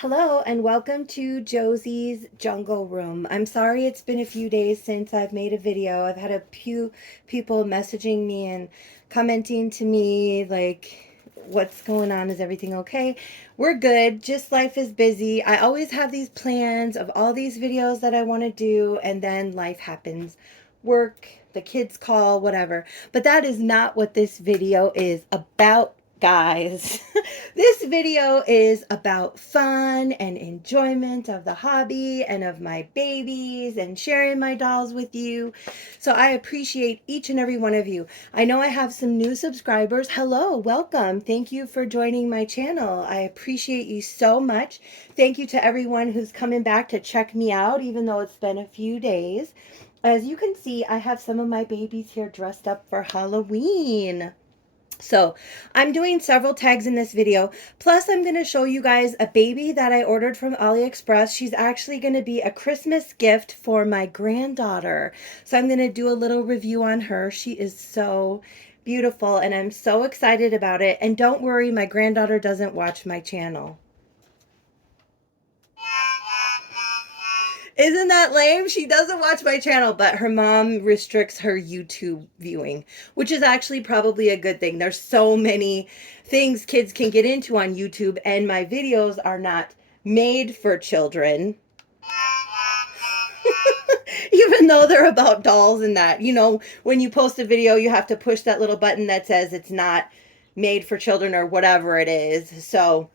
Hello and welcome to Josie's Jungle Room. I'm sorry it's been a few days since I've made a video. I've had a few people messaging me and commenting to me like, what's going on? Is everything okay? We're good. Just life is busy. I always have these plans of all these videos that I want to do, and then life happens. Work, the kids call, whatever. But that is not what this video is about, guys. This video is about fun and enjoyment of the hobby and of my babies and sharing my dolls with you. So I appreciate each and every one of you. I know I have some new subscribers. Hello, welcome. Thank you for joining my channel. I appreciate you so much. Thank you to everyone who's coming back to check me out, even though it's been a few days. As you can see, I have some of my babies here dressed up for Halloween. So I'm doing several tags in this video. Plus I'm going to show you guys a baby that I ordered from AliExpress. She's actually going to be a Christmas gift for my granddaughter. So I'm going to do a little review on her. She is so beautiful and I'm so excited about it. And don't worry, my granddaughter doesn't watch my channel. Isn't that lame? She doesn't watch my channel, but her mom restricts her YouTube viewing, which is actually probably a good thing. There's so many things kids can get into on YouTube, and my videos are not made for children. Even though they're about dolls and that, you know, when you post a video, you have to push that little button that says it's not made for children or whatever it is. So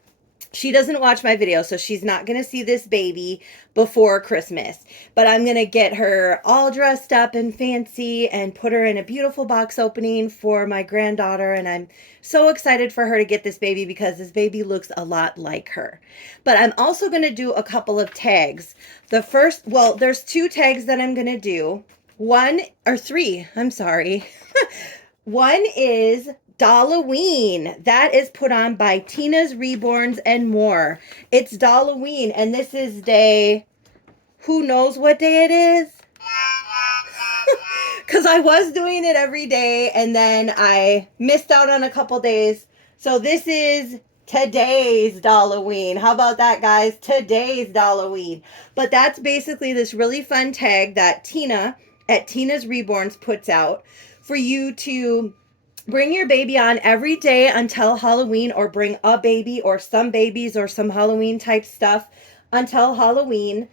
she doesn't watch my video, so she's not going to see this baby before Christmas. But I'm going to get her all dressed up and fancy and put her in a beautiful box opening for my granddaughter. And I'm so excited for her to get this baby because this baby looks a lot like her. But I'm also going to do a couple of tags. The first, well, there's two tags that I'm going to do. One, or three, I'm sorry. One is Dolloween. That is put on by Tina's Reborns and More. It's Dolloween, and this is day, who knows what day it is? Because I was doing it every day, and then I missed out on a couple days. So this is today's Dolloween. How about that, guys? Today's Dolloween. But that's basically this really fun tag that Tina at Tina's Reborns puts out for you to bring your baby on every day until Halloween, or bring a baby or some babies or some Halloween type stuff until Halloween,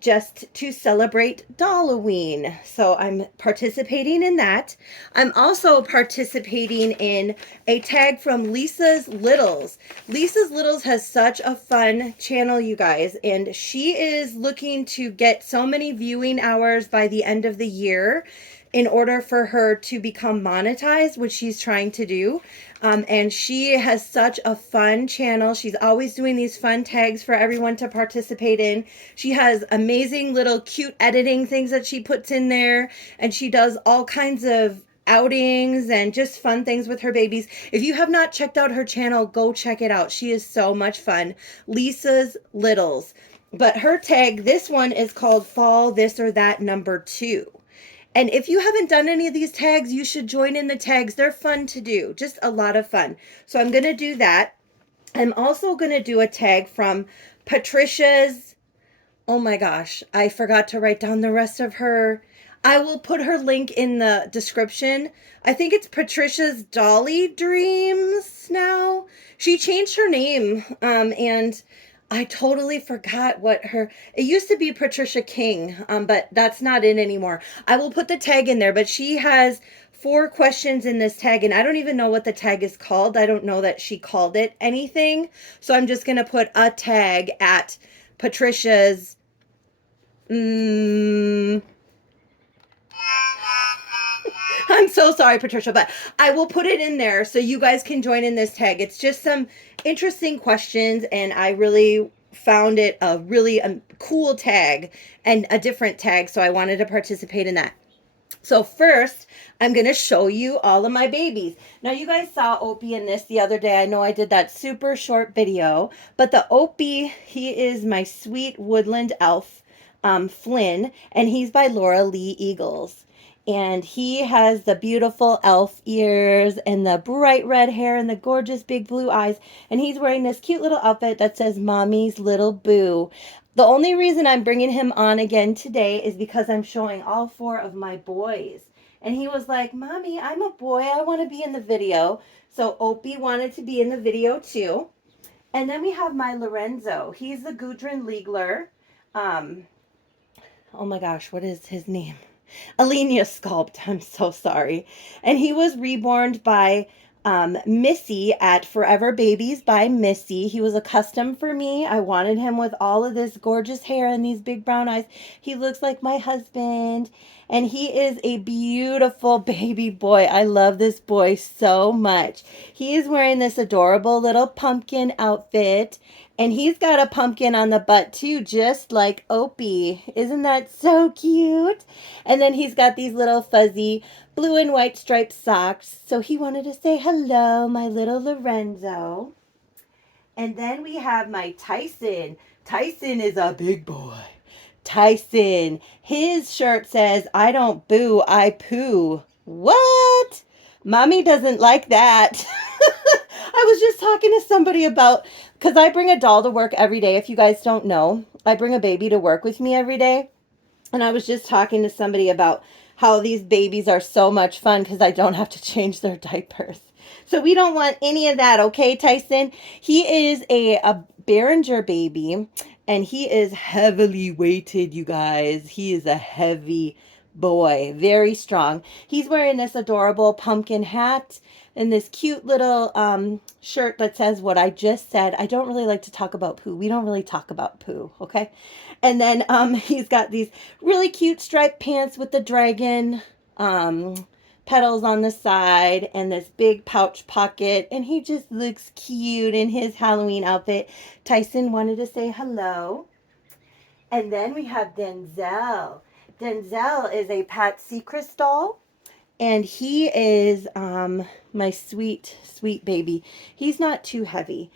just to celebrate Dolloween. So I'm participating in that. I'm also participating in a tag from Lisa's Littles. Lisa's Littles has such a fun channel, you guys, and she is looking to get so many viewing hours by the end of the year in order for her to become monetized, which she's trying to do. And she has such a fun channel. She's always doing these fun tags for everyone to participate in. She has amazing little cute editing things that she puts in there. And she does all kinds of outings and just fun things with her babies. If you have not checked out her channel, go check it out. She is so much fun. Lisa's Littles. But her tag, this one is called Fall This or That Number 2. And if you haven't done any of these tags, you should join in the tags. They're fun to do, just a lot of fun. So I'm going to do that. I'm also going to do a tag from Patricia's, oh my gosh, I forgot to write down the rest of her. I will put her link in the description. I think it's Patricia's Dolly Dreams now. She changed her name, and I totally forgot what her, it used to be Patricia King, but that's not in anymore. I will put the tag in there, but she has 4 questions in this tag, and I don't even know what the tag is called. I don't know that she called it anything. So I'm just going to put a tag at Patricia's, I'm so sorry, Patricia, but I will put it in there so you guys can join in this tag. It's just some interesting questions, and I really found it a really cool tag and a different tag, so I wanted to participate in that. So first, I'm going to show you all of my babies. Now, you guys saw Opie in this the other day. I know I did that super short video, but the Opie, he is my sweet woodland elf, Flynn, and he's by Laura Lee Eagles. And he has the beautiful elf ears and the bright red hair and the gorgeous big blue eyes. And he's wearing this cute little outfit that says Mommy's Little Boo. The only reason I'm bringing him on again today is because I'm showing all four of my boys. And he was like, Mommy, I'm a boy. I want to be in the video. So Opie wanted to be in the video too. And then we have my Lorenzo. He's the Gudrun Liegler. Oh my gosh, what is his name? Alenia Sculpt. I'm so sorry. And he was reborn by Missy at Forever Babies by Missy. He was a custom for me. I wanted him with all of this gorgeous hair and these big brown eyes. He looks like my husband. And he is a beautiful baby boy. I love this boy so much. He is wearing this adorable little pumpkin outfit. And he's got a pumpkin on the butt too, just like Opie. Isn't that so cute? And then he's got these little fuzzy blue and white striped socks. So he wanted to say hello, my little Lorenzo. And then we have my Tyson. Tyson is a big boy. Tyson. His shirt says, I don't boo, I poo. What? Mommy doesn't like that. I was just talking to somebody about, because I bring a doll to work every day. If you guys don't know, I bring a baby to work with me every day. And I was just talking to somebody about how these babies are so much fun because I don't have to change their diapers. So we don't want any of that, okay, Tyson? He is a Behringer baby, and he is heavily weighted, you guys. He is a heavy boy, very strong. He's wearing this adorable pumpkin hat and this cute little shirt that says what I just said. I don't really like to talk about poo. We don't really talk about poo, okay? And then he's got these really cute striped pants with the dragon petals on the side and this big pouch pocket. And he just looks cute in his Halloween outfit. Tyson wanted to say hello. And then we have Denzel. Denzel is a Patsy Crystal. And he is my sweet, sweet baby. He's not too heavy.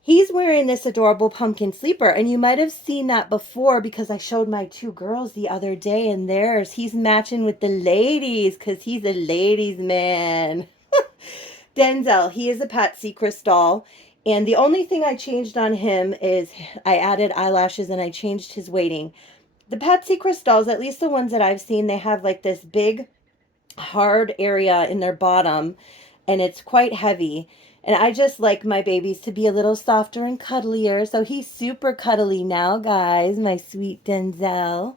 He's wearing this adorable pumpkin sleeper, and you might have seen that before because I showed my two girls the other day in theirs. He's matching with the ladies because he's a ladies' man. Denzel, he is a Patsy Crystal, and the only thing I changed on him is I added eyelashes and I changed his weighting. The Patsy Crystals, at least the ones that I've seen, they have like this big hard area in their bottom, and it's quite heavy. And I just like my babies to be a little softer and cuddlier. So he's super cuddly now, guys. My sweet Denzel.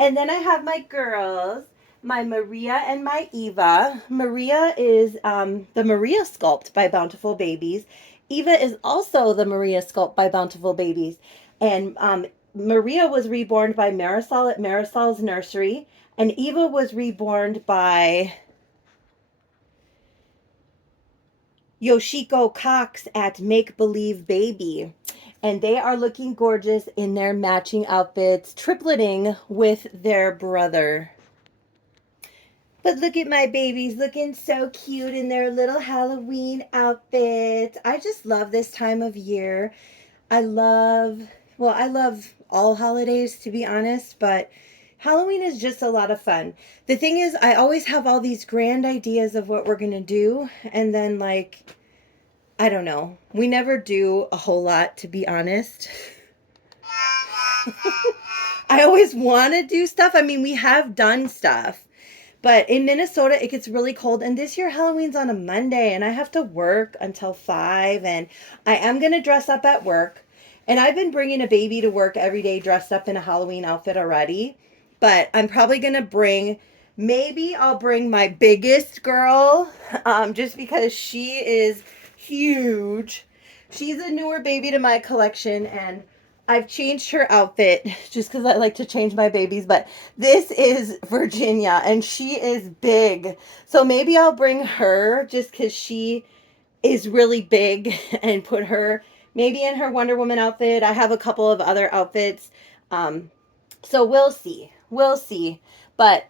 And then I have my girls, my Maria and my Eva. Maria is the Maria Sculpt by Bountiful Babies. Eva is also the Maria Sculpt by Bountiful Babies. And Maria was reborn by Marisol at Marisol's Nursery. And Eva was reborn by Yoshiko Cox at Make Believe Baby. And they are looking gorgeous in their matching outfits, tripleting with their brother. But look at my babies looking so cute in their little Halloween outfits. I just love this time of year. I love all holidays, to be honest, but Halloween is just a lot of fun. The thing is, I always have all these grand ideas of what we're going to do, and then, like, I don't know. We never do a whole lot, to be honest. I always want to do stuff. I mean, we have done stuff. But in Minnesota, it gets really cold. And this year, Halloween's on a Monday, and I have to work until 5. And I am going to dress up at work. And I've been bringing a baby to work every day dressed up in a Halloween outfit already. But I'm probably going to maybe I'll bring my biggest girl, just because she is huge. She's a newer baby to my collection, and I've changed her outfit just because I like to change my babies. But this is Virginia, and she is big. So maybe I'll bring her just because she is really big and put her maybe in her Wonder Woman outfit. I have a couple of other outfits. So we'll see. We'll see. But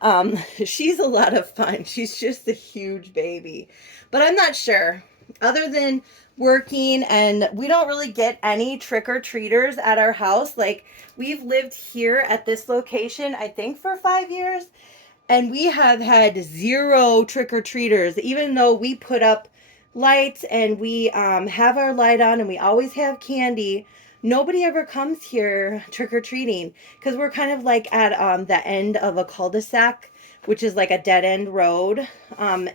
she's a lot of fun. She's just a huge baby. But I'm not sure. Other than working, and we don't really get any trick-or-treaters at our house. Like, we've lived here at this location, I think, for 5 years. And we have had zero trick-or-treaters, even though we put up lights and we have our light on and we always have candy. Nobody ever comes here trick-or-treating because we're kind of like at the end of a cul-de-sac, which is like a dead-end road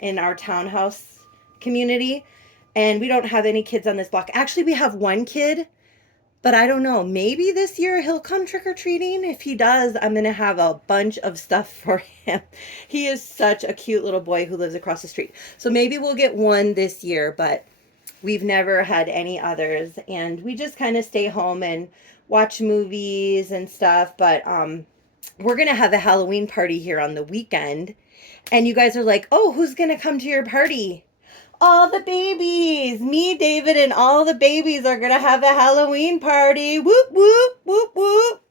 in our townhouse community. And we don't have any kids on this block. Actually, we have one kid, but I don't know. Maybe this year he'll come trick-or-treating. If he does, I'm going to have a bunch of stuff for him. He is such a cute little boy who lives across the street. So maybe we'll get one this year, but we've never had any others. And we just kind of stay home and watch movies and stuff. But we're going to have a Halloween party here on the weekend. And you guys are like, oh, who's going to come to your party? All the babies. Me, David, and all the babies are going to have a Halloween party. Whoop, whoop, whoop, whoop.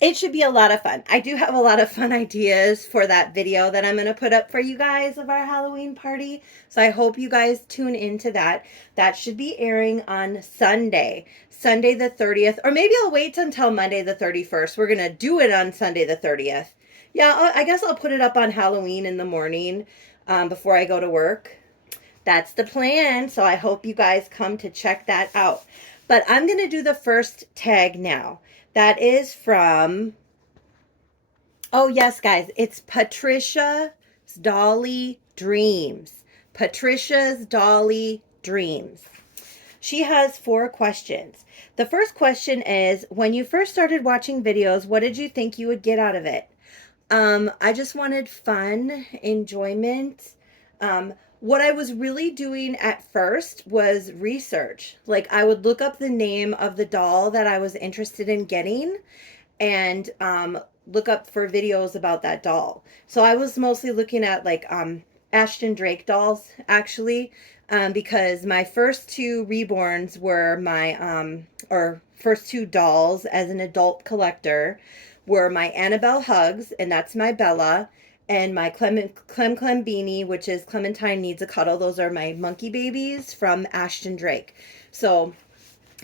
It should be a lot of fun. I do have a lot of fun ideas for that video that I'm going to put up for you guys of our Halloween party. So I hope you guys tune into that. That should be airing on Sunday, Sunday the 30th. Or maybe I'll wait until Monday the 31st. We're going to do it on Sunday the 30th. Yeah, I guess I'll put it up on Halloween in the morning before I go to work. That's the plan. So I hope you guys come to check that out. But I'm going to do the first tag now. That is from, oh yes, guys, it's Patricia's Dolly Dreams. Patricia's Dolly Dreams. She has 4 questions. The first question is, when you first started watching videos, what did you think you would get out of it? I just wanted fun, enjoyment. What I was really doing at first was research. Like I would look up the name of the doll that I was interested in getting and look up for videos about that doll. So I was mostly looking at like Ashton Drake dolls actually, because my first 2 reborns were my or first 2 dolls as an adult collector were my Annabelle Hugs, and that's my Bella, and my Clem Beanie, which is Clementine Needs a Cuddle. Those are my monkey babies from Ashton Drake. So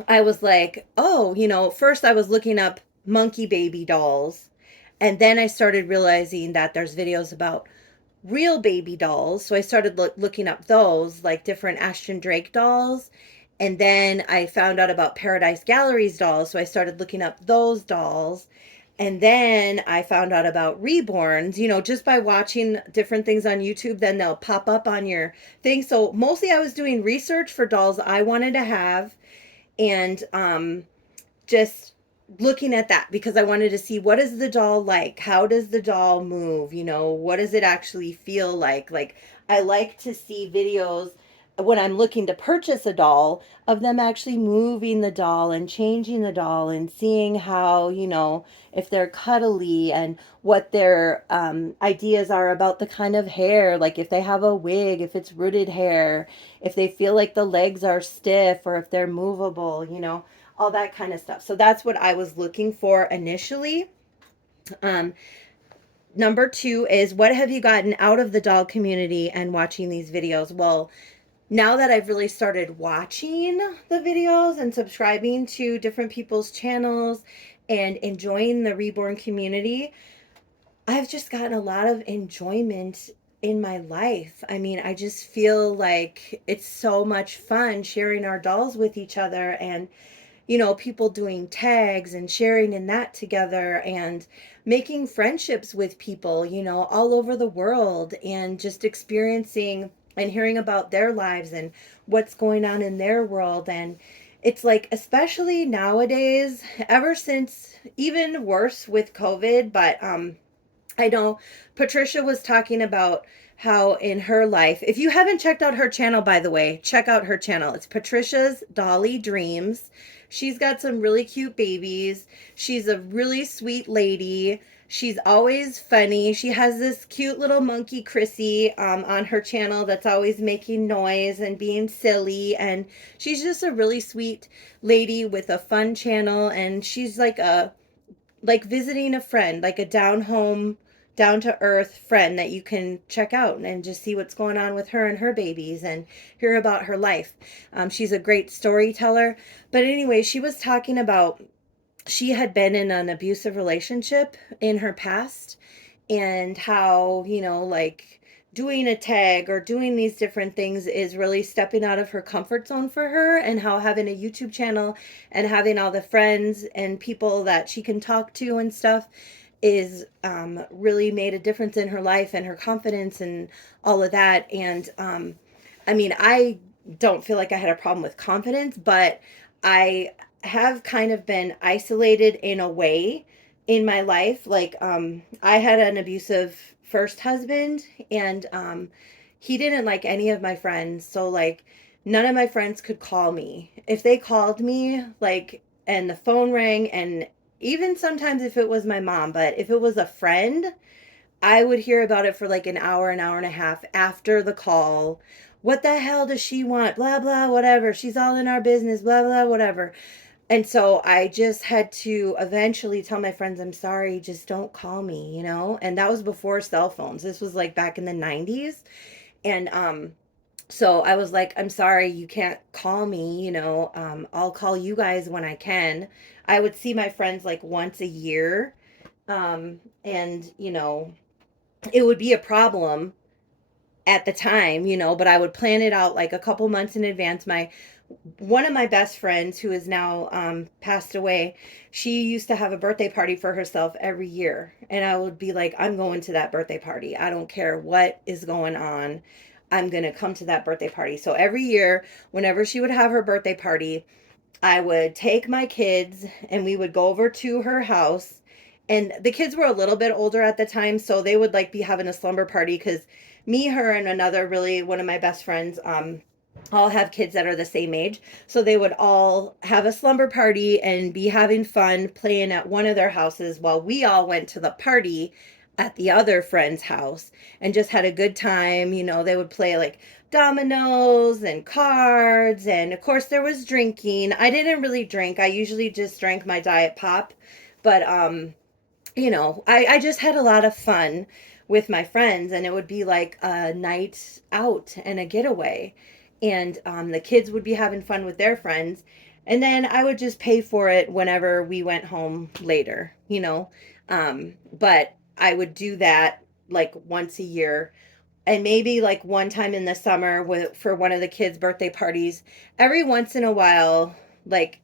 I was like, oh, you know, first I was looking up monkey baby dolls, and then I started realizing that there's videos about real baby dolls. So I started looking up those, like different Ashton Drake dolls. And then I found out about Paradise Gallery's dolls. So I started looking up those dolls. And then I found out about reborns, you know, just by watching different things on YouTube, then they'll pop up on your thing. So mostly I was doing research for dolls I wanted to have and just looking at that because I wanted to see what is the doll like? How does the doll move? You know, what does it actually feel like? Like I like to see videos when I'm looking to purchase a doll of them actually moving the doll and changing the doll and seeing how, you know, if they're cuddly and what their ideas are about the kind of hair, like if they have a wig, if it's rooted hair, if they feel like the legs are stiff or if they're movable, you know, all that kind of stuff. So that's what I was looking for initially. Number 2 is, what have you gotten out of the doll community and watching these videos? Well, now that I've really started watching the videos and subscribing to different people's channels and enjoying the reborn community, I've just gotten a lot of enjoyment in my life. I mean, I just feel like it's so much fun sharing our dolls with each other and, you know, people doing tags and sharing in that together and making friendships with people, you know, all over the world and just experiencing and hearing about their lives and what's going on in their world. And it's like, especially nowadays, ever since, even worse with COVID, but I know Patricia was talking about how in her life, if you haven't checked out her channel, by the way, check out her channel. It's Patricia's Dolly Dreams. She's got some really cute babies. She's a really sweet lady. She's always funny. She has this cute little monkey, Chrissy, on her channel that's always making noise and being silly. And she's just a really sweet lady with a fun channel. And she's like visiting a friend, like a down to earth friend that you can check out and just see what's going on with her and her babies and hear about her life. She's a great storyteller. But anyway, she was talking about she had been in an abusive relationship in her past and how, like doing a tag or doing these different things is really stepping out of her comfort zone for her, and how having a YouTube channel and having all the friends and people that she can talk to and stuff is really made a difference in her life and her confidence and all of that. And I mean, I don't feel like I had a problem with confidence, but I have kind of been isolated in a way in my life. Like, I had an abusive first husband, and he didn't like any of my friends. So, like, none of my friends could call me. If they called me, like, and the phone rang, and even sometimes if it was my mom, but if it was a friend, I would hear about it for like an hour and a half after the call. What the hell does she want? Blah, blah, whatever. She's all in our business, blah, blah, whatever. And so I just had to eventually tell my friends, I'm sorry, just don't call me, And that was before cell phones. This was like back in the 90s. And so I was like, I'm sorry, you can't call me, I'll call you guys when I can. I would see my friends like once a year. And, it would be a problem at the time, but I would plan it out like a couple months in advance. My One of my best friends, who is now passed away, she used to have a birthday party for herself every year, and I would be like, I'm going to that birthday party. I don't care what is going on. I'm going to come to that birthday party. So every year, whenever she would have her birthday party, I would take my kids and we would go over to her house. And the kids were a little bit older at the time, so they would like be having a slumber party, because me, her, and another really one of my best friends all have kids that are the same age. So they would all have a slumber party and be having fun playing at one of their houses while we all went to the party at the other friend's house and just had a good time. They would play like dominoes and cards, and of course there was drinking. I didn't really drink. I usually just drank my diet pop, but I just had a lot of fun with my friends, and it would be like a night out and a getaway. And the kids would be having fun with their friends. And then I would just pay for it whenever we went home later. But I would do that like once a year, and maybe like one time in the summer for one of the kids' birthday parties. Every once in a while, like,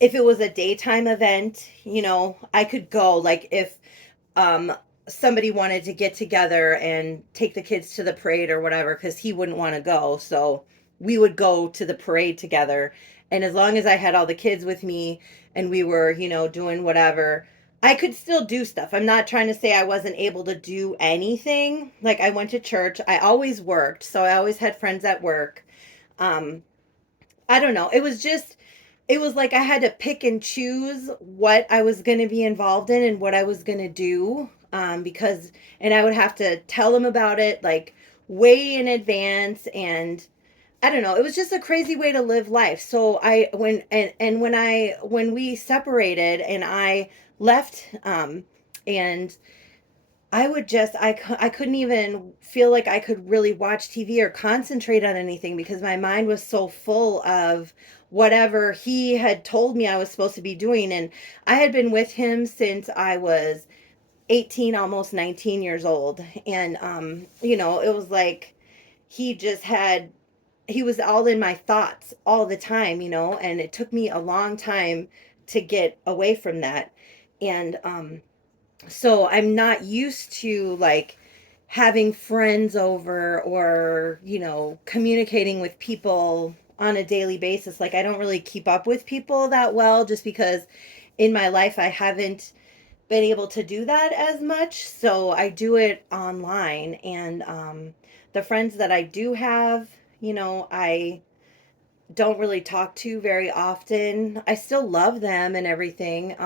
if it was a daytime event, I could go. Like, if um somebody wanted to get together and take the kids to the parade or whatever, because he wouldn't want to go, so we would go to the parade together. And as long as I had all the kids with me and we were, doing whatever, I could still do stuff. I'm not trying to say I wasn't able to do anything. Like, I went to church. I always worked, so I always had friends at work. um I don't know. It was like I had to pick and choose what I was going to be involved in and what I was going to do. And I would have to tell them about it like way in advance. And I don't know. It was just a crazy way to live life. So and when we separated and I left, and I couldn't even feel like I could really watch TV or concentrate on anything, because my mind was so full of whatever he had told me I was supposed to be doing. And I had been with him since I was 18, almost 19 years old. And, it was like he just had, he was all in my thoughts all the time, and it took me a long time to get away from that. And, so I'm not used to like having friends over, or communicating with people on a daily basis. Like, I don't really keep up with people that well, just because in my life I haven't been able to do that as much, so I do it online. And the friends that I do have, I don't really talk to very often. I still love them and everything.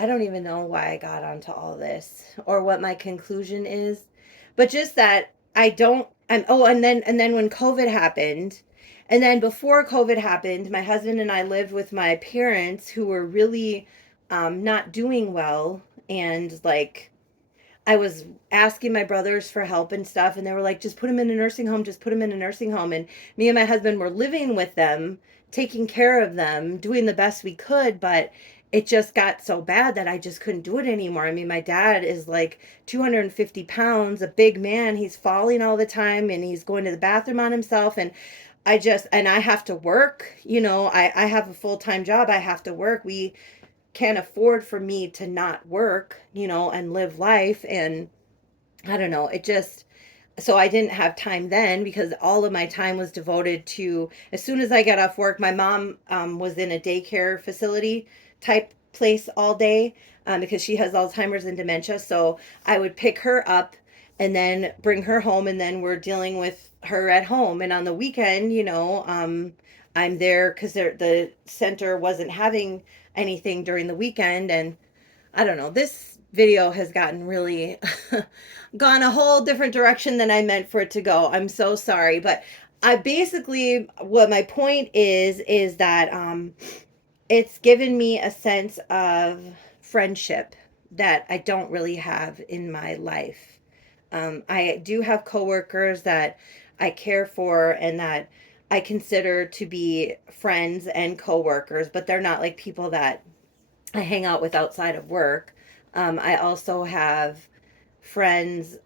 I don't even know why I got onto all this or what my conclusion is, but just that I don't. And then when COVID happened, and then before COVID happened, my husband and I lived with my parents, who were really not doing well. And like, I was asking my brothers for help and stuff, and they were like, just put him in a nursing home, just put him in a nursing home. And me and my husband were living with them, taking care of them, doing the best we could, but it just got so bad that I just couldn't do it anymore. I mean, my dad is like 250 pounds, a big man. He's falling all the time and he's going to the bathroom on himself. And and I have to work, I have a full-time job. I have to work. We can't afford for me to not work, and live life. And I don't know, it just, so I didn't have time then because all of my time was devoted to, as soon as I got off work, my mom was in a daycare facility type place all day, because she has Alzheimer's and dementia. So I would pick her up and then bring her home, and then we're dealing with her at home. And on the weekend, I'm there because the center wasn't having anything during the weekend. And I don't know, this video has gotten really gone a whole different direction than I meant for it to go. I'm so sorry, but I basically, what my point is that it's given me a sense of friendship that I don't really have in my life. I do have coworkers that I care for and that I consider to be friends and coworkers, but they're not like people that I hang out with outside of work. I also have friends,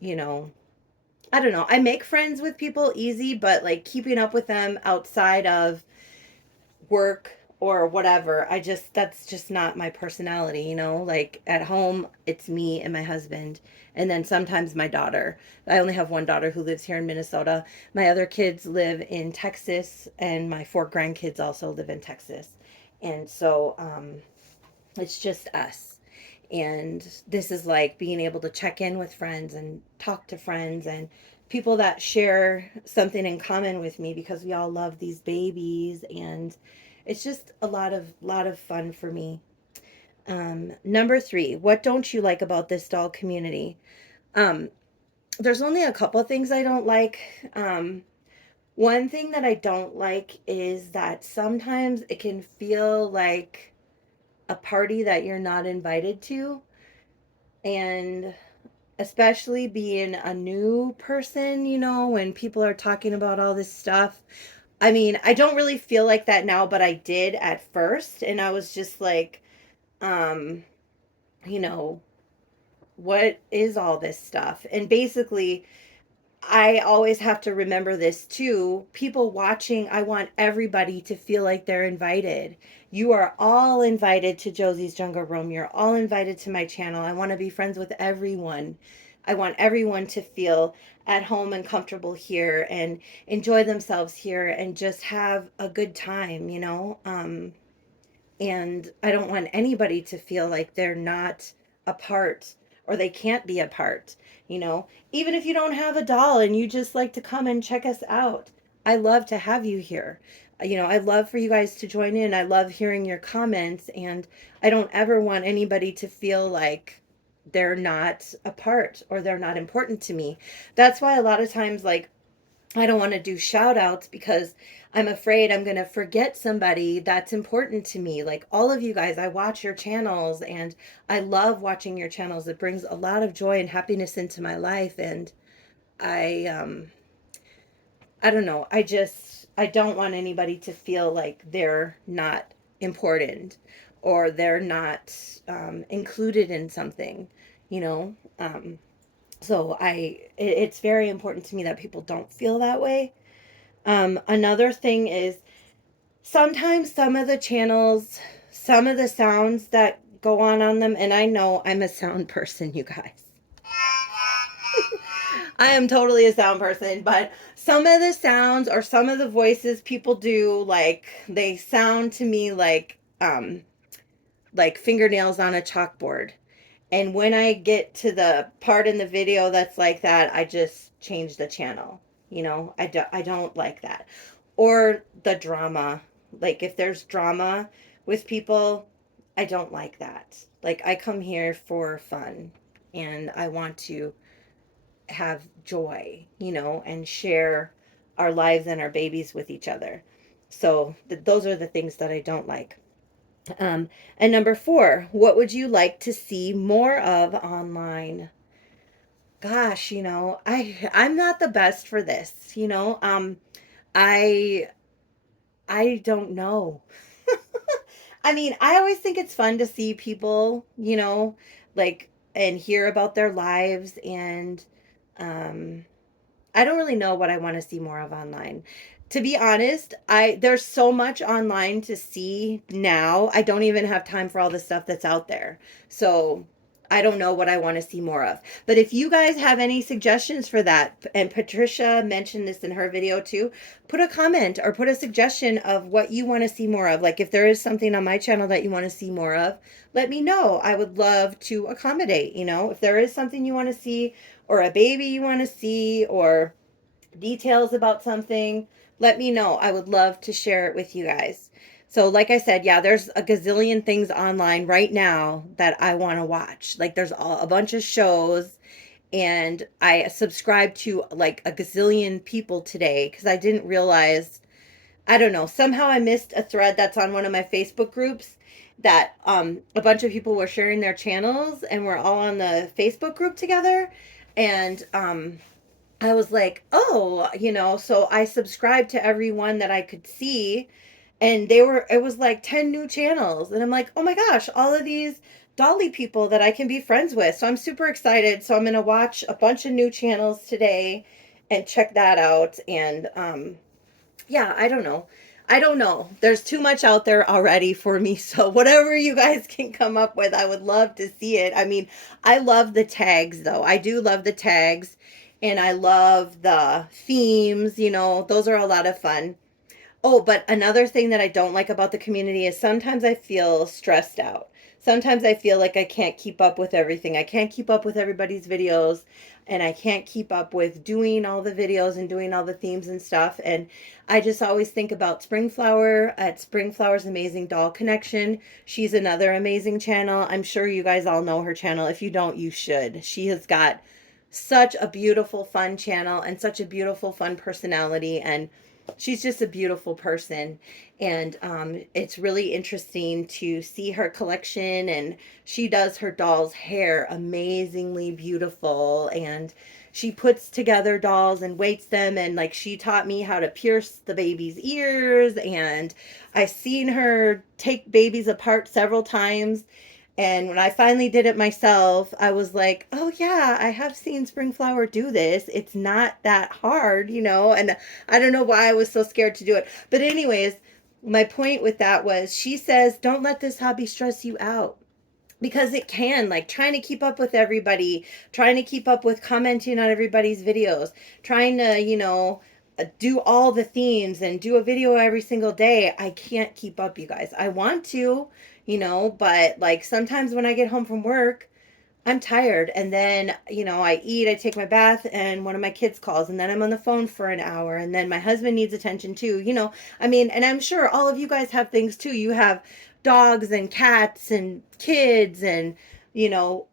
you know, I don't know. I make friends with people easy, but like keeping up with them outside of work or whatever, that's just not my personality. Like at home, it's me and my husband, and then sometimes my daughter. I only have one daughter who lives here in Minnesota. My other kids live in Texas, and my four grandkids also live in Texas. And so, it's just us. And this is like being able to check in with friends and talk to friends and people that share something in common with me, because we all love these babies. And it's just a lot of fun for me. Number three, what don't you like about this doll community? Um, there's only a couple of things I don't like. One thing that I don't like is that sometimes it can feel like a party that you're not invited to. And especially being a new person, when people are talking about all this stuff. I mean, I don't really feel like that now, but I did at first. And I was just like, um, you know, what is all this stuff? And basically, I always have to remember this too. People watching, I want everybody to feel like they're invited. You are all invited to Josie's Jungle Room. You're all invited to my channel. I want to be friends with everyone. I want everyone to feel at home and comfortable here and enjoy themselves here and just have a good time. And I don't want anybody to feel like they're not a part or they can't be a part, even if you don't have a doll and you just like to come and check us out. I love to have you here. I love for you guys to join in. I love hearing your comments, and I don't ever want anybody to feel like they're not a part or they're not important to me. That's why a lot of times, like, I don't want to do shout outs because I'm afraid I'm going to forget somebody that's important to me. Like all of you guys, I watch your channels and I love watching your channels. It brings a lot of joy and happiness into my life. And I I don't know. I don't want anybody to feel like they're not important or they're not included in something, you know? So it's very important to me that people don't feel that way. Another thing is sometimes some of the channels, some of the sounds that go on them, and I know I'm a sound person, you guys. I am totally a sound person, but some of the sounds or some of the voices people do, like they sound to me like fingernails on a chalkboard. And when I get to the part in the video that's like that, I just change the channel. I don't like that. Or the drama. Like if there's drama with people, I don't like that. Like I come here for fun and I want to have joy, and share our lives and our babies with each other. So those are the things that I don't like. And number four, what would you like to see more of online? Gosh, I'm not the best for this. I I don't know. I mean, I always think it's fun to see people, like, and hear about their lives. And um, I don't really know what I want to see more of online. To be honest, there's so much online to see now. I don't even have time for all the stuff that's out there. So I don't know what I want to see more of. But if you guys have any suggestions for that, and Patricia mentioned this in her video too, put a comment or put a suggestion of what you want to see more of. Like if there is something on my channel that you want to see more of, let me know. I would love to accommodate, if there is something you want to see, or a baby you want to see, or details about something, let me know. I would love to share it with you guys. So, like I said, yeah, there's a gazillion things online right now that I want to watch. Like, there's a bunch of shows, and I subscribe to like a gazillion people today because I didn't realize, I don't know, somehow I missed a thread that's on one of my Facebook groups that a bunch of people were sharing their channels, and we're all on the Facebook group together. And I was like, oh, so I subscribed to everyone that I could see, and it was like 10 new channels. And I'm like, oh my gosh, all of these Dolly people that I can be friends with. So I'm super excited. So I'm going to watch a bunch of new channels today and check that out. And yeah, I don't know. I don't know. There's too much out there already for me. So whatever you guys can come up with, I would love to see it. I mean, I love the tags though. I do love the tags, and I love the themes, those are a lot of fun. Oh, but another thing that I don't like about the community is sometimes I feel stressed out. Sometimes I feel like I can't keep up with everything. I can't keep up with everybody's videos, and I can't keep up with doing all the videos and doing all the themes and stuff. And I just always think about Springflower at Springflower's Amazing Doll Connection. She's another amazing channel. I'm sure you guys all know her channel. If you don't, you should. She has got such a beautiful, fun channel and such a beautiful, fun personality. And she's just a beautiful person. And it's really interesting to see her collection. And she does her doll's hair amazingly beautiful. And she puts together dolls and weights them. And like she taught me how to pierce the baby's ears. And I've seen her take babies apart several times. And when I finally did it myself, I was like, oh yeah, I have seen Springflower do this. It's not that hard, and I don't know why I was so scared to do it. But anyways, my point with that was she says, don't let this hobby stress you out. Because it can, like trying to keep up with everybody, trying to keep up with commenting on everybody's videos, trying to, do all the themes and do a video every single day. I can't keep up, you guys. I want to, but like sometimes when I get home from work, I'm tired, and then, I eat, I take my bath, and one of my kids calls, and then I'm on the phone for an hour, and then my husband needs attention too, I mean, and I'm sure all of you guys have things too. You have dogs and cats and kids and, you know,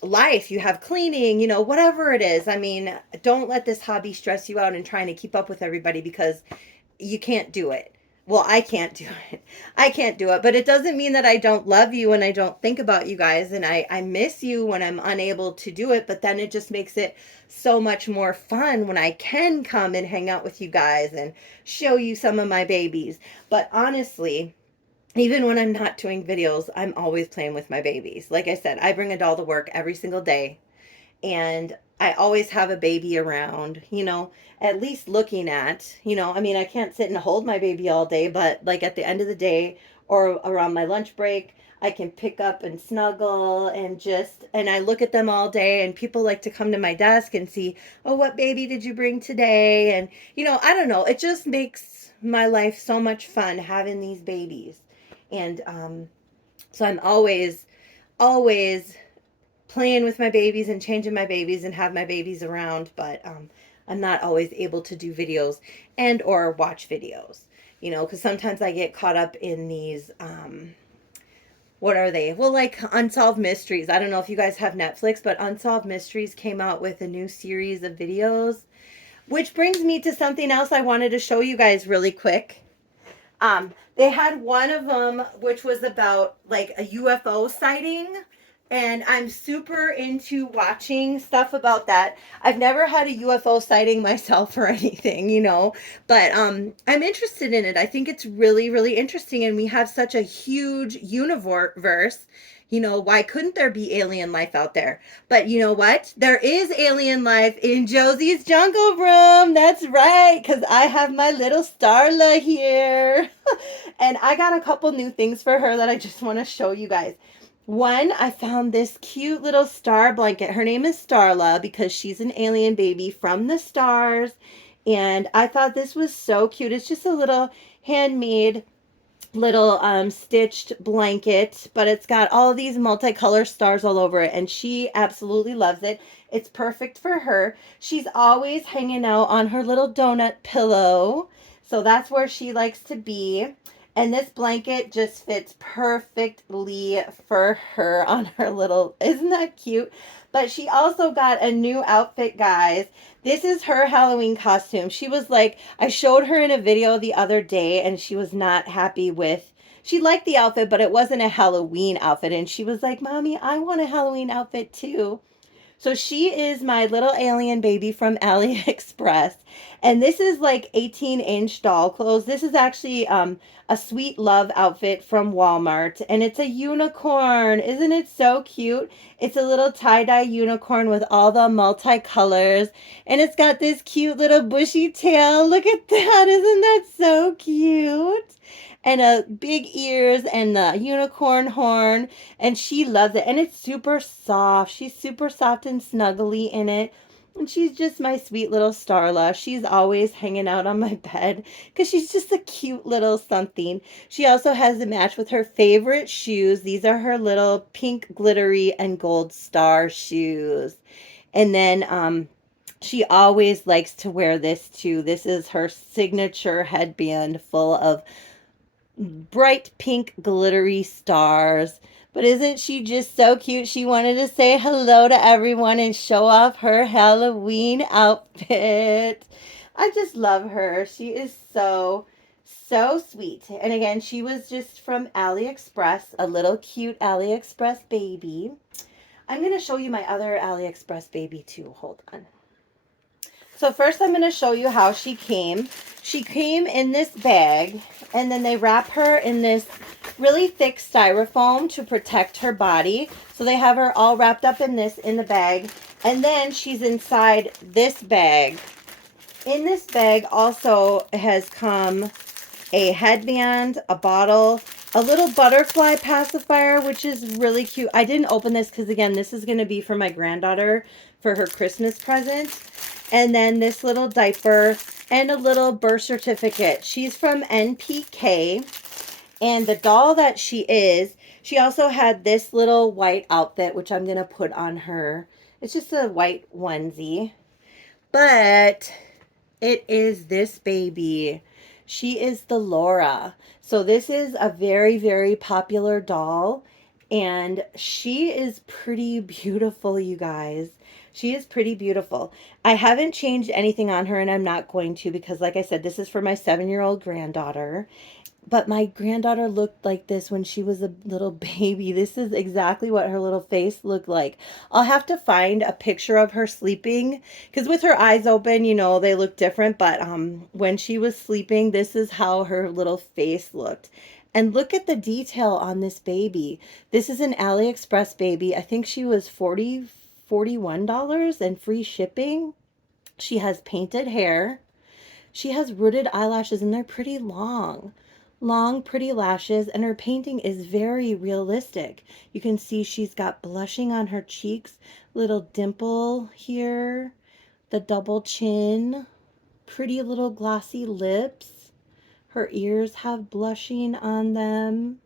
life, you have cleaning, whatever it is. I mean, don't let this hobby stress you out and trying to keep up with everybody, because you can't do it. Well, I can't do it. I can't do it. But it doesn't mean that I don't love you and I don't think about you guys. And I miss you when I'm unable to do it. But then it just makes it so much more fun when I can come and hang out with you guys and show you some of my babies. But honestly, even when I'm not doing videos, I'm always playing with my babies. Like I said, I bring a doll to work every single day, and I always have a baby around, at least looking at, I mean, I can't sit and hold my baby all day, but like at the end of the day or around my lunch break, I can pick up and snuggle and I look at them all day, and people like to come to my desk and see, oh, what baby did you bring today? And, I don't know, it just makes my life so much fun having these babies. And so I'm always playing with my babies and changing my babies and have my babies around, but I'm not always able to do videos and or watch videos, because sometimes I get caught up in these, what are they? Well, like Unsolved Mysteries. I don't know if you guys have Netflix, but Unsolved Mysteries came out with a new series of videos, which brings me to something else I wanted to show you guys really quick. They had one of them which was about like a UFO sighting And I'm super into watching stuff about that. I've never had a UFO sighting myself or anything, but I'm interested in it. I think it's really, really interesting, and we have such a huge universe. Why couldn't there be alien life out there? But you know what? There is alien life in Josie's Jungle Room. That's right, because I have my little Starla here. And I got a couple new things for her that I just want to show you guys. One, I found this cute little star blanket. Her name is Starla because she's an alien baby from the stars. And I thought this was so cute. It's just a little handmade little stitched blanket, but it's got all these multicolor stars all over it, and she absolutely loves it. It's perfect for her. She's always hanging out on her little donut pillow, so that's where she likes to be. And this blanket just fits perfectly for her on her little, isn't that cute? But she also got a new outfit, guys. This is her Halloween costume. She was like, I showed her in a video the other day, and she was not happy with, she liked the outfit, but it wasn't a Halloween outfit. And she was like, Mommy, I want a Halloween outfit too. So she is my little alien baby from AliExpress. And this is like 18-inch doll clothes. This is actually a Sweet Love outfit from Walmart. And it's a unicorn. Isn't it so cute? It's a little tie-dye unicorn with all the multicolors. And it's got this cute little bushy tail. Look at that. Isn't that so cute? And big ears and the unicorn horn, and she loves it. And it's super soft. She's super soft and snuggly in it. And she's just my sweet little Starla. She's always hanging out on my bed because she's just a cute little something. She also has a match with her favorite shoes. These are her little pink glittery and gold star shoes. And then she always likes to wear this too. This is her signature headband full of bright pink glittery stars. But isn't she just so cute? She wanted to say hello to everyone and show off her Halloween outfit. I just love her. She is so, so sweet. And again, she was just from AliExpress, a little cute AliExpress baby. I'm going to show you my other AliExpress baby too. Hold on. So first I'm going to show you how she came. She came in this bag, and then they wrap her in this really thick styrofoam to protect her body. So they have her all wrapped up in this in the bag, and then she's inside this bag. In this bag also has come a headband, a bottle, a little butterfly pacifier, which is really cute. I didn't open this because, again, this is going to be for my granddaughter for her Christmas present. And then this little diaper and a little birth certificate. She's from NPK. And the doll that she is, she also had this little white outfit, which I'm going to put on her. It's just a white onesie. But it is this baby. She is the Laura. So this is a very, very popular doll. And she is pretty beautiful, you guys. She is pretty beautiful. I haven't changed anything on her, and I'm not going to because, like I said, this is for my 7-year-old granddaughter. But my granddaughter looked like this when she was a little baby. This is exactly what her little face looked like. I'll have to find a picture of her sleeping because with her eyes open, they look different. But when she was sleeping, this is how her little face looked. And look at the detail on this baby. This is an AliExpress baby. I think she was $41 and free shipping. She has painted hair. She has rooted eyelashes, and they're pretty long. Long, pretty lashes, and her painting is very realistic. You can see she's got blushing on her cheeks, little dimple here, the double chin, pretty little glossy lips. Her ears have blushing on them.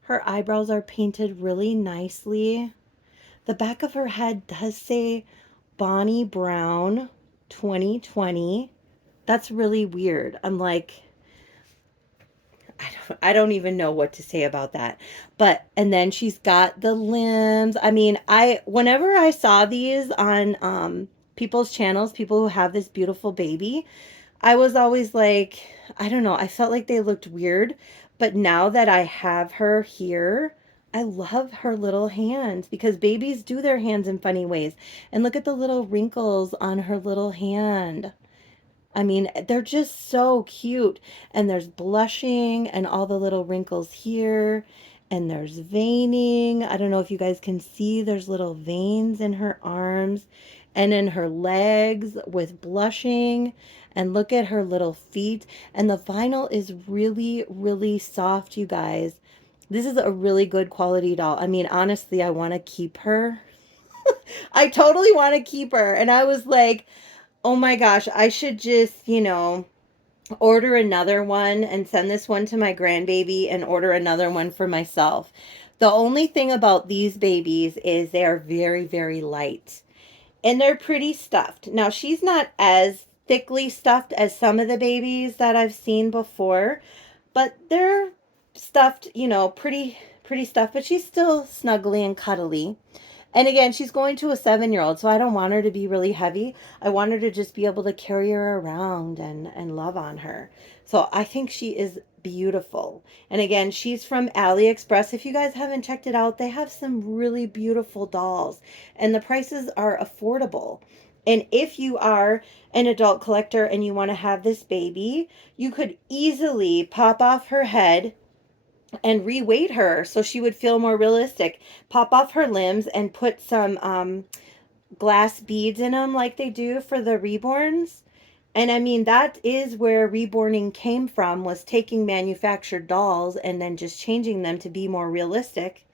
Her eyebrows are painted really nicely. The back of her head does say Bonnie Brown 2020. That's really weird. I'm like, I don't even know what to say about that. But, and then she's got the limbs. I mean, whenever I saw these on people's channels, people who have this beautiful baby, I was always like, I don't know, I felt like they looked weird. But now that I have her here, I love her little hands because babies do their hands in funny ways. And look at the little wrinkles on her little hand. I mean, they're just so cute. And there's blushing and all the little wrinkles here. And there's veining. I don't know if you guys can see, there's little veins in her arms and in her legs with blushing. And look at her little feet. And the vinyl is really, really soft, you guys. This is a really good quality doll. I mean, honestly, I want to keep her. I totally want to keep her. And I was like, oh my gosh, I should just, order another one and send this one to my grandbaby and order another one for myself. The only thing about these babies is they are very, very light and they're pretty stuffed. Now, she's not as thickly stuffed as some of the babies that I've seen before, but they're stuffed, pretty stuffed, but she's still snuggly and cuddly. And again, she's going to a 7-year-old, so I don't want her to be really heavy. I want her to just be able to carry her around and love on her. So I think she is beautiful. And again, she's from AliExpress. If you guys haven't checked it out, they have some really beautiful dolls, and the prices are affordable. And if you are an adult collector and you want to have this baby, you could easily pop off her head and reweight her so she would feel more realistic. Pop off her limbs and put some glass beads in them like they do for the reborns. And I mean, that is where reborning came from, was taking manufactured dolls and then just changing them to be more realistic.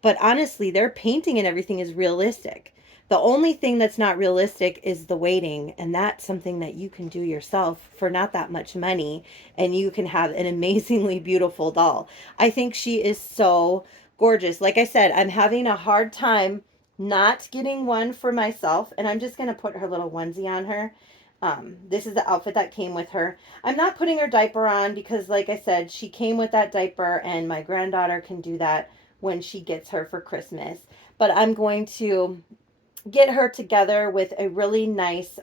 But honestly, their painting and everything is realistic. The only thing that's not realistic is the weighting, and that's something that you can do yourself for not that much money, and you can have an amazingly beautiful doll. I think she is so gorgeous. Like I said, I'm having a hard time not getting one for myself, and I'm just going to put her little onesie on her. This is the outfit that came with her. I'm not putting her diaper on because, like I said, she came with that diaper, and my granddaughter can do that when she gets her for Christmas. But I'm going to get her together with a really nice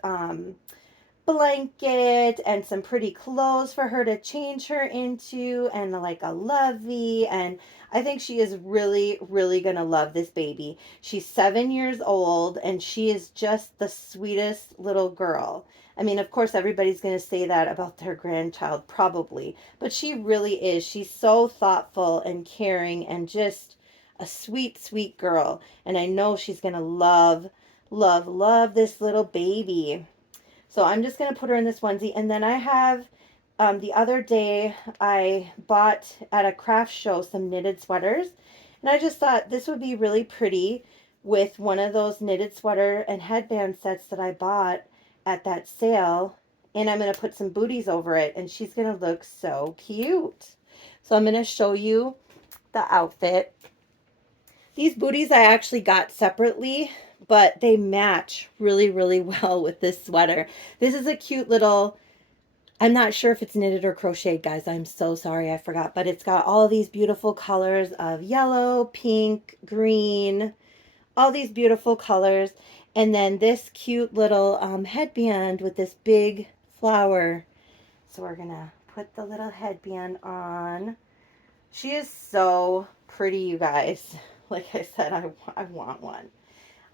blanket and some pretty clothes for her to change her into, and like a lovey. And I think she is really, really going to love this baby. She's 7 years old and she is just the sweetest little girl. I mean, of course, everybody's going to say that about their grandchild, probably, but she really is. She's so thoughtful and caring and just a sweet, sweet girl. And I know she's going to love, love, love this little baby. So I'm just going to put her in this onesie. And then I have, the other day, I bought at a craft show some knitted sweaters. And I just thought this would be really pretty with one of those knitted sweater and headband sets that I bought at that sale. And I'm going to put some booties over it. And she's going to look so cute. So I'm going to show you the outfit. These booties I actually got separately, but they match really, really well with this sweater. This is a cute little, I'm not sure if it's knitted or crocheted, guys. I'm so sorry, I forgot. But it's got all these beautiful colors of yellow, pink, green, all these beautiful colors. And then this cute little headband with this big flower. So we're going to put the little headband on. She is so pretty, you guys. Like I said, I want one.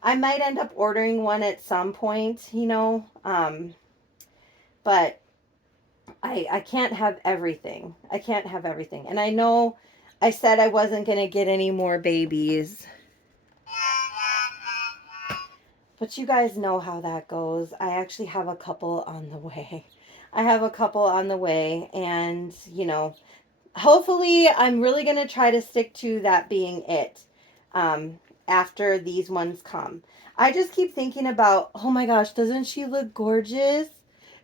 I might end up ordering one at some point, but I can't have everything. I can't have everything. And I know I said I wasn't going to get any more babies, but you guys know how that goes. I actually have a couple on the way. I have a couple on the way, and, hopefully I'm really going to try to stick to that being it after these ones come. I just keep thinking about, oh my gosh, doesn't she look gorgeous?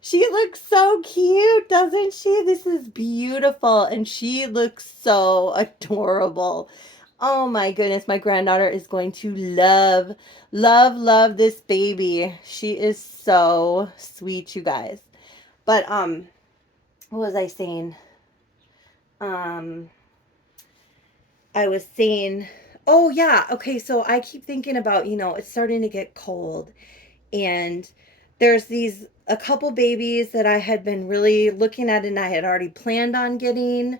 She looks so cute, doesn't she? This is beautiful, and she looks so adorable. Oh my goodness, my granddaughter is going to love, love, love this baby. She is so sweet, you guys. But what was I saying? Um I was saying, oh yeah, okay, so I keep thinking about, it's starting to get cold, and there's a couple babies that I had been really looking at and I had already planned on getting,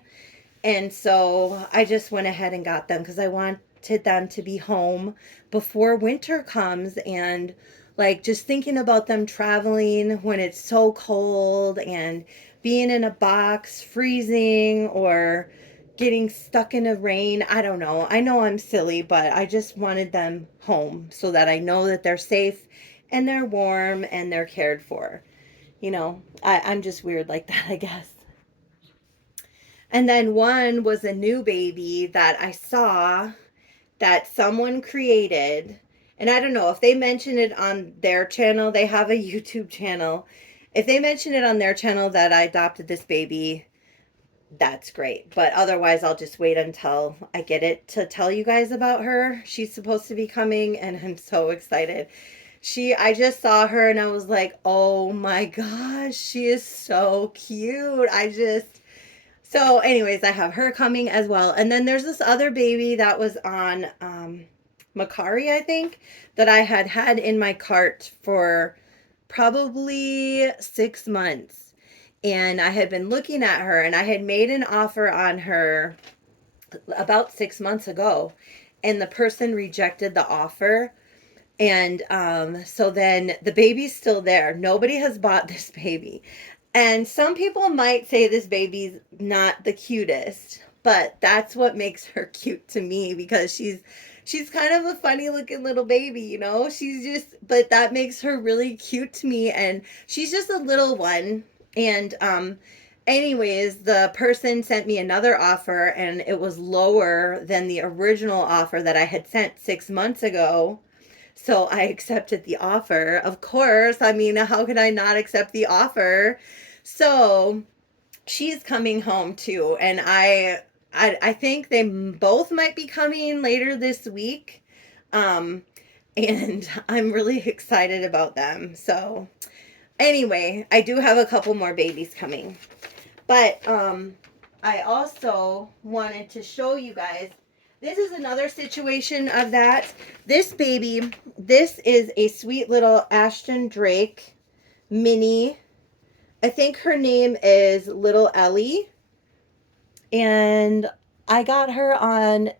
And so I just went ahead and got them because I wanted them to be home before winter comes. And like just thinking about them traveling when it's so cold and being in a box, freezing, or getting stuck in the rain. I don't know. I know I'm silly, but I just wanted them home so that I know that they're safe and they're warm and they're cared for. I'm just weird like that, I guess. And then one was a new baby that I saw that someone created. And I don't know if they mention it on their channel, they have a YouTube channel. If they mention it on their channel that I adopted this baby, that's great. But otherwise, I'll just wait until I get it to tell you guys about her. She's supposed to be coming, and I'm so excited. I just saw her and I was like, oh my gosh, she is so cute. So anyways, I have her coming as well. And then there's this other baby that was on Macari, I think, that I had in my cart for probably 6 months. And I had been looking at her and I had made an offer on her about 6 months ago. And the person rejected the offer. And so then the baby's still there. Nobody has bought this baby. And some people might say this baby's not the cutest, but that's what makes her cute to me because she's kind of a funny looking little baby, but that makes her really cute to me, and she's just a little one. And anyways, the person sent me another offer and it was lower than the original offer that I had sent 6 months ago. So I accepted the offer. Of course. I mean, how could I not accept the offer? So she's coming home too. And I think they both might be coming later this week. And I'm really excited about them. So anyway, I do have a couple more babies coming. But I also wanted to show you guys. This is another situation of that. This baby, this is a sweet little Ashton Drake mini. I think her name is Little Ellie. And I got her on,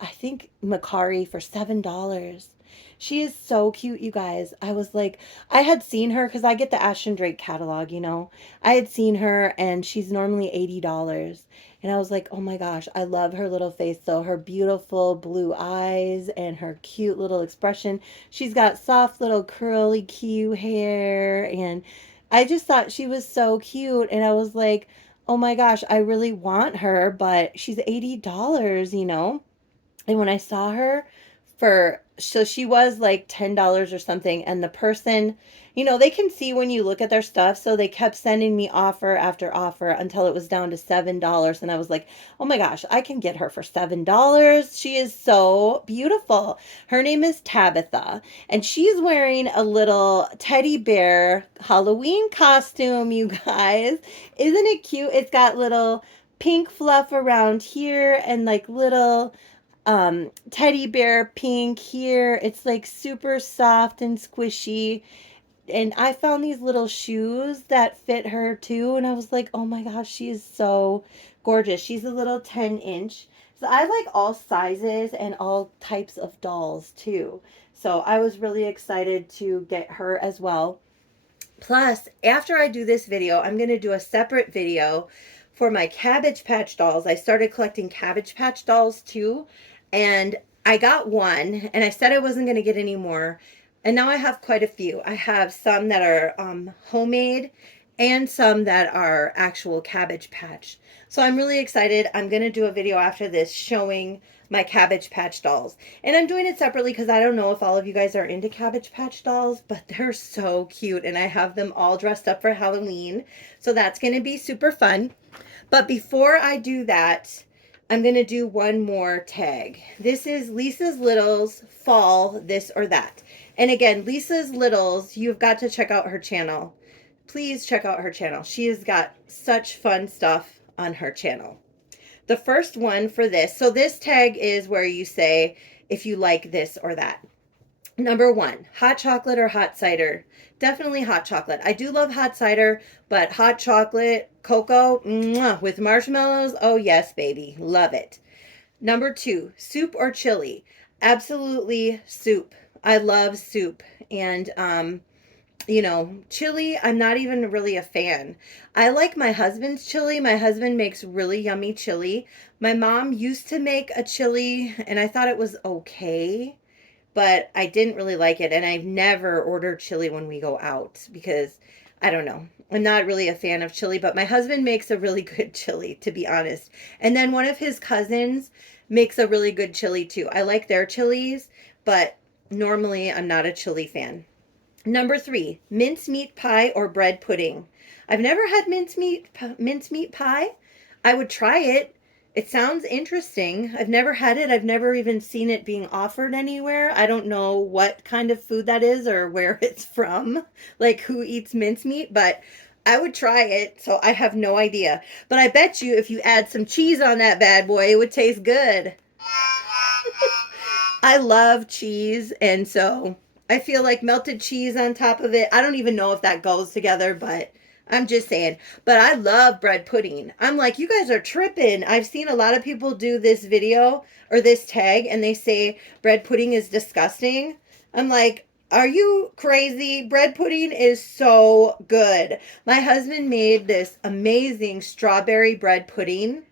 I think, Macari for $7. She is so cute, you guys. I was like, I had seen her because I get the Ashton Drake catalog, I had seen her and she's normally $80. And I was like, oh my gosh, I love her little face though. Her beautiful blue eyes and her cute little expression. She's got soft little curly cute hair. And I just thought she was so cute. And I was like, oh my gosh, I really want her, but she's $80. And when I saw her so she was like $10 or something. And the person, they can see when you look at their stuff. So they kept sending me offer after offer until it was down to $7. And I was like, oh my gosh, I can get her for $7. She is so beautiful. Her name is Tabitha. And she's wearing a little teddy bear Halloween costume, you guys. Isn't it cute? It's got little pink fluff around here and like little teddy bear pink here. It's like super soft and squishy. And I found these little shoes that fit her too. And I was like, oh my gosh, she is so gorgeous. She's a little 10-inch. So I like all sizes and all types of dolls too. So I was really excited to get her as well. Plus, after I do this video, I'm going to do a separate video for my Cabbage Patch dolls. I started collecting Cabbage Patch dolls too. And I got one, and I said I wasn't going to get any more. And now I have quite a few. I have some that are homemade and some that are actual Cabbage Patch. So I'm really excited. I'm going to do a video after this showing my Cabbage Patch dolls. And I'm doing it separately because I don't know if all of you guys are into Cabbage Patch dolls, but they're so cute. And I have them all dressed up for Halloween. So that's going to be super fun. But before I do that, I'm going to do one more tag. This is Lisa's Littles Fall This or That. And again, Lisa's Littles, you've got to check out her channel. Please check out her channel. She has got such fun stuff on her channel. The first one for this, so this tag is where you say if you like this or that. Number one, hot chocolate or hot cider? Definitely hot chocolate. I do love hot cider, but hot chocolate, cocoa, mwah, with marshmallows, oh yes, baby. Love it. Number two, soup or chili? Absolutely soup. I love soup. And chili, I'm not even really a fan. I like my husband's chili. My husband makes really yummy chili. My mom used to make a chili and I thought it was okay, but I didn't really like it. And I've never ordered chili when we go out because I don't know. I'm not really a fan of chili, but my husband makes a really good chili, to be honest. And then one of his cousins makes a really good chili too. I like their chilies, but normally I'm not a chili fan. Number three, mincemeat pie or bread pudding. I've never had mincemeat pie. I would try it. It sounds interesting. I've never had it. I've never even seen it being offered anywhere. I don't know what kind of food that is or where it's from, like who eats mincemeat, but I would try it. So I have no idea. But I bet you if you add some cheese on that bad boy, it would taste good. I love cheese, and so I feel like melted cheese on top of it. I don't even know if that goes together, but I'm just saying. But I love bread pudding. I'm like, you guys are tripping. I've seen a lot of people do this video or this tag, and they say bread pudding is disgusting. I'm like, are you crazy? Bread pudding is so good. My husband made this amazing strawberry bread pudding.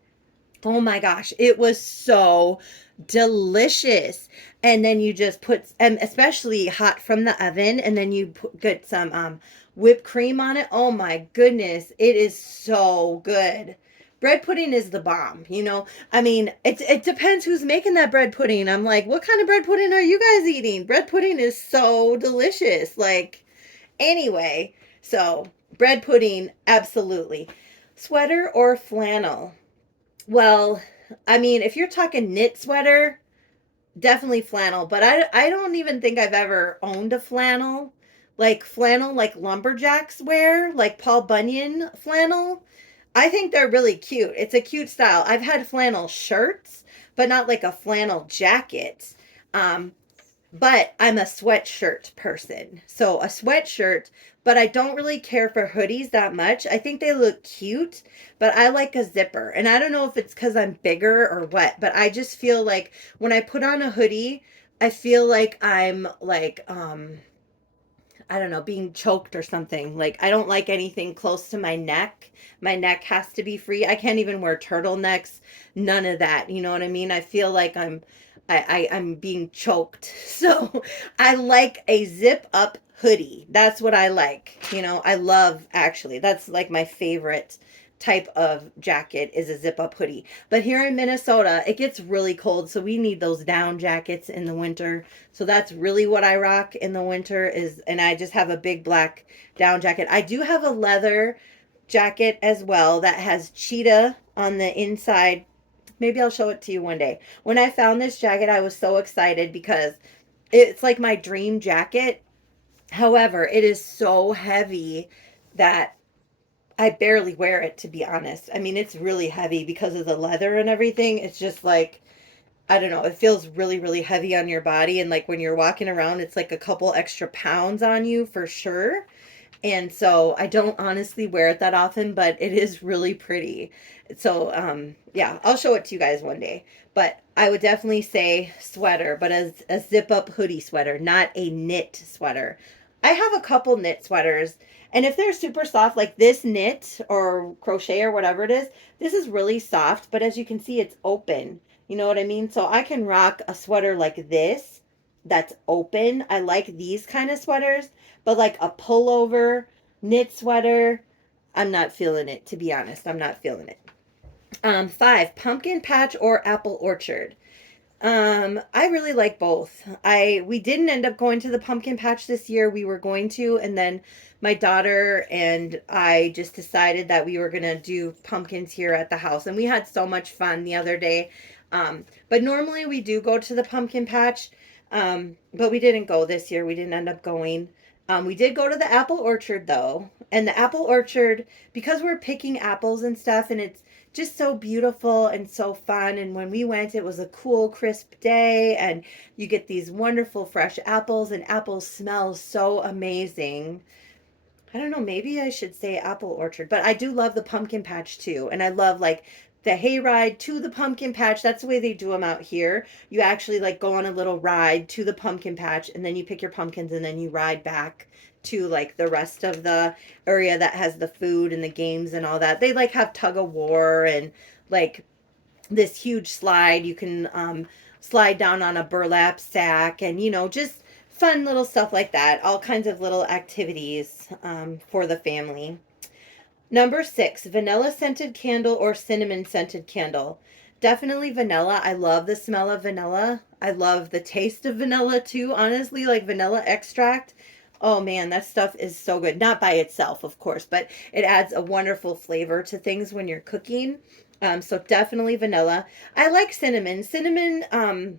Oh my gosh, it was so delicious. And then you just put, especially hot from the oven, and then you get some whipped cream on it. Oh my goodness, it is so good. Bread pudding is the bomb, you know. I mean, it depends who's making that bread pudding. I'm like, what kind of bread pudding are you guys eating? Bread pudding is so delicious. Like, anyway, so bread pudding, absolutely. Sweater or flannel? Well, I mean, if you're talking knit sweater, definitely flannel, but I don't even think I've ever owned a flannel like lumberjacks wear, like Paul Bunyan flannel. I think they're really cute. It's a cute style. I've had flannel shirts, but not like a flannel jacket. Um, but I'm a sweatshirt person. So a sweatshirt, but I don't really care for hoodies that much. I think they look cute, but I like a zipper. And I don't know if it's because I'm bigger or what, but I just feel like when I put on a hoodie, I feel like I'm like, I don't know, being choked or something. Like, I don't like anything close to my neck. My neck has to be free. I can't even wear turtlenecks. None of that. You know what I mean? I feel like I'm being choked. So I like a zip up hoodie. That's what I like. You know, I love actually. That's like my favorite type of jacket is a zip up hoodie. But here in Minnesota, it gets really cold, so we need those down jackets in the winter. So that's really what I rock in the winter is, and I just have a big black down jacket. I do have a leather jacket as well that has cheetah on the inside. Maybe I'll show it to you one day. When I found this jacket, I was so excited because it's like my dream jacket. However, it is so heavy that I barely wear it, to be honest. I mean, it's really heavy because of the leather and everything. It's just like, I don't know, it feels really, really heavy on your body. And like when you're walking around, it's like a couple extra pounds on you for sure. And so I don't honestly wear it that often, but it is really pretty. So, yeah, I'll show it to you guys one day. But I would definitely say sweater, but as a zip up hoodie sweater, not a knit sweater. I have a couple knit sweaters, and if they're super soft, like this knit or crochet or whatever it is, this is really soft, but as you can see, it's open. You know what I mean? So I can rock a sweater like this that's open. I like these kind of sweaters, but like a pullover knit sweater, I'm not feeling it, to be honest. I'm not feeling it. Five, pumpkin patch or apple orchard. I really like both. We didn't end up going to the pumpkin patch this year. We were going to, and then my daughter and I just decided that we were gonna do pumpkins here at the house, and we had so much fun the other day. But normally we do go to the pumpkin patch, but we didn't go this year. We didn't end up going. We did go to the apple orchard though, and the apple orchard, because we're picking apples and stuff, and it's just so beautiful and so fun. And when we went, it was a cool, crisp day, and you get these wonderful fresh apples, and apples smell so amazing. I don't know, maybe I should say apple orchard, but I do love the pumpkin patch too. And I love like the hayride to the pumpkin patch. That's the way they do them out here. You actually like go on a little ride to the pumpkin patch, and then you pick your pumpkins, and then you ride back to like the rest of the area that has the food and the games and all that. They like have tug of war and like this huge slide. You can slide down on a burlap sack, and just fun little stuff like that. All kinds of little activities for the family. Number 6, vanilla scented candle or cinnamon scented candle. Definitely vanilla. I love the smell of vanilla. I love the taste of vanilla too, honestly, like vanilla extract. Oh man, that stuff is so good. Not by itself, of course, but it adds a wonderful flavor to things when you're cooking. So definitely vanilla. I like cinnamon. Cinnamon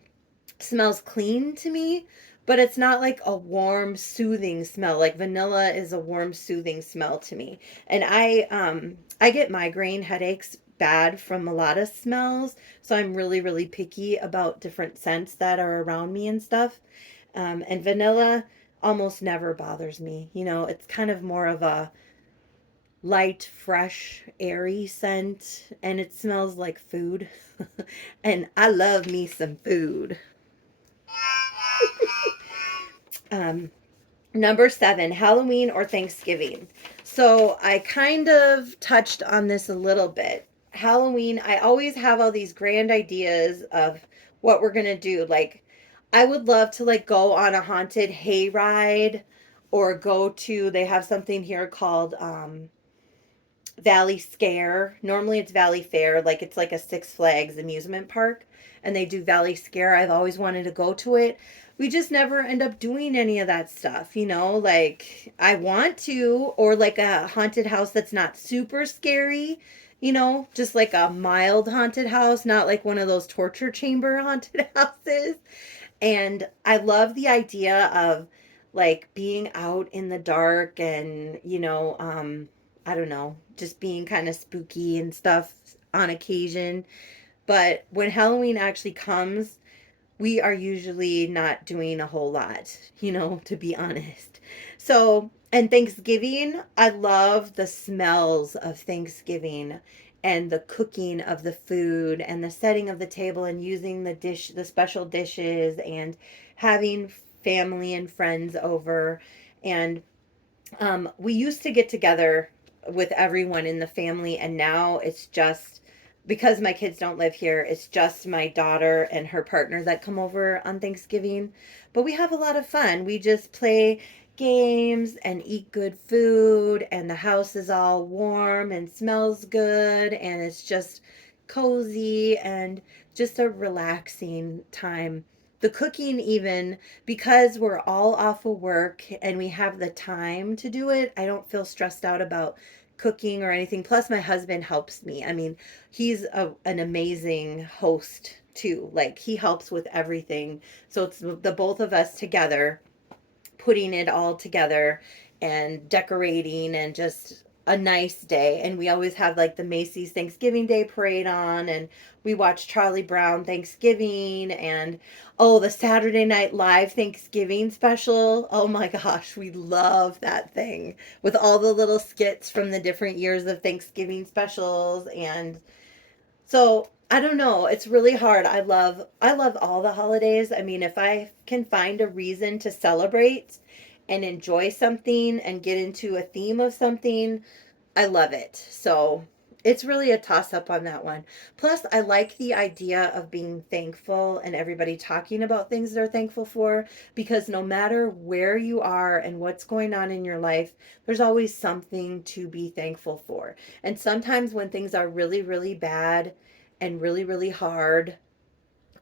smells clean to me, but it's not like a warm, soothing smell. Like vanilla is a warm, soothing smell to me. And I get migraine headaches bad from a lot of smells, so I'm really, really picky about different scents that are around me and stuff. And vanilla almost never bothers me. It's kind of more of a light, fresh, airy scent, and it smells like food. And I love me some food. Um, Number 7, Halloween or Thanksgiving. So I kind of touched on this a little bit. Halloween, I always have all these grand ideas of what we're gonna do. Like, I would love to like go on a haunted hayride, or go to. They have something here called Valley Scare. Normally it's Valley Fair, like it's like a Six Flags amusement park, and they do Valley Scare. I've always wanted to go to it. We just never end up doing any of that stuff, like I want to, or like a haunted house that's not super scary, just like a mild haunted house, not like one of those torture chamber haunted houses. And I love the idea of like being out in the dark, and I don't know, just being kind of spooky and stuff on occasion. But when Halloween actually comes, we are usually not doing a whole lot, to be honest. So, and Thanksgiving, I love the smells of Thanksgiving, and the cooking of the food, and the setting of the table, and using the special dishes, and having family and friends over. And we used to get together with everyone in the family, and now it's just, because my kids don't live here, it's just my daughter and her partner that come over on Thanksgiving. But we have a lot of fun. We just play games and eat good food, and the house is all warm and smells good, and it's just cozy and just a relaxing time. The cooking, even because we're all off of work and we have the time to do it, I don't feel stressed out about cooking or anything. Plus, my husband helps me. I mean, he's an amazing host too. Like, he helps with everything. So it's the both of us together, putting it all together and decorating, and just a nice day. And we always have like the Macy's Thanksgiving Day parade on, and we watch Charlie Brown Thanksgiving, and oh, the Saturday Night Live Thanksgiving special. Oh my gosh, we love that thing with all the little skits from the different years of Thanksgiving specials. And so I don't know. It's really hard. I love all the holidays. I mean, if I can find a reason to celebrate and enjoy something and get into a theme of something, I love it. So it's really a toss up on that one. Plus, I like the idea of being thankful and everybody talking about things they're thankful for, because no matter where you are and what's going on in your life, there's always something to be thankful for. And sometimes when things are really, really bad and really, really hard,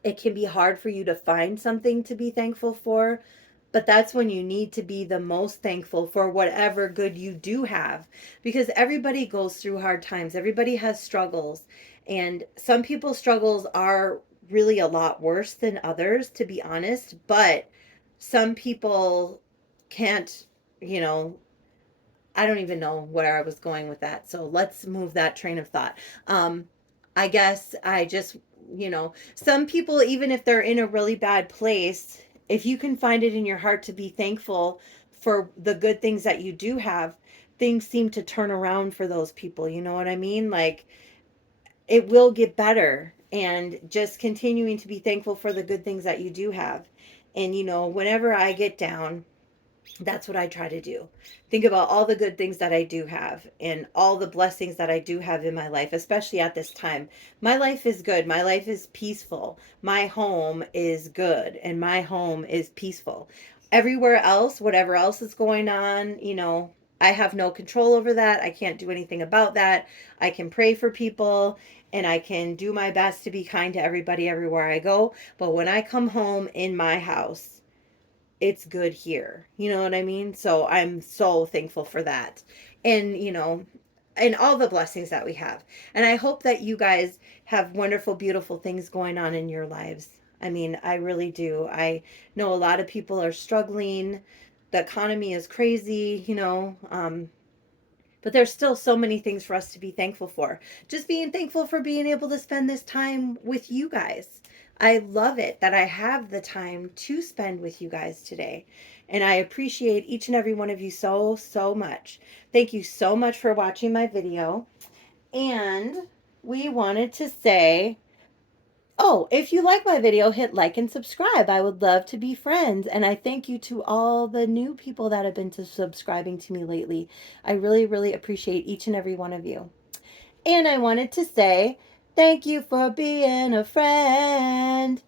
it can be hard for you to find something to be thankful for. But that's when you need to be the most thankful for whatever good you do have, because everybody goes through hard times. Everybody has struggles, and some people's struggles are really a lot worse than others, to be honest. But some people can't, you know, I don't even know where I was going with that. So let's move that train of thought. I guess I just, some people, even if they're in a really bad place, if you can find it in your heart to be thankful for the good things that you do have, things seem to turn around for those people. You know what I mean? Like, it will get better. And just continuing to be thankful for the good things that you do have. And, whenever I get down, that's what I try to do. Think about all the good things that I do have and all the blessings that I do have in my life, especially at this time. My life is good. My life is peaceful. My home is good and my home is peaceful. Everywhere else, whatever else is going on, I have no control over that. I can't do anything about that. I can pray for people and I can do my best to be kind to everybody everywhere I go. But when I come home in my house, it's good here. You know what I mean? So I'm so thankful for that. And, and all the blessings that we have. And I hope that you guys have wonderful, beautiful things going on in your lives. I mean, I really do. I know a lot of people are struggling. The economy is crazy, but there's still so many things for us to be thankful for. Just being thankful for being able to spend this time with you guys. I love it that I have the time to spend with you guys today. And I appreciate each and every one of you so, so much. Thank you so much for watching my video. And we wanted to say, oh, if you like my video, hit like and subscribe. I would love to be friends. And I thank you to all the new people that have been subscribing to me lately. I really, really appreciate each and every one of you. And I wanted to say thank you for being a friend.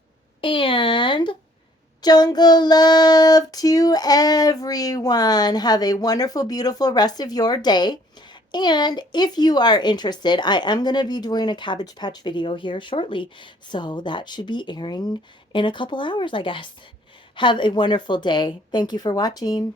And jungle love to everyone. Have a wonderful, beautiful rest of your day. And if you are interested, I am going to be doing a Cabbage Patch video here shortly. So that should be airing in a couple hours, I guess. Have a wonderful day. Thank you for watching.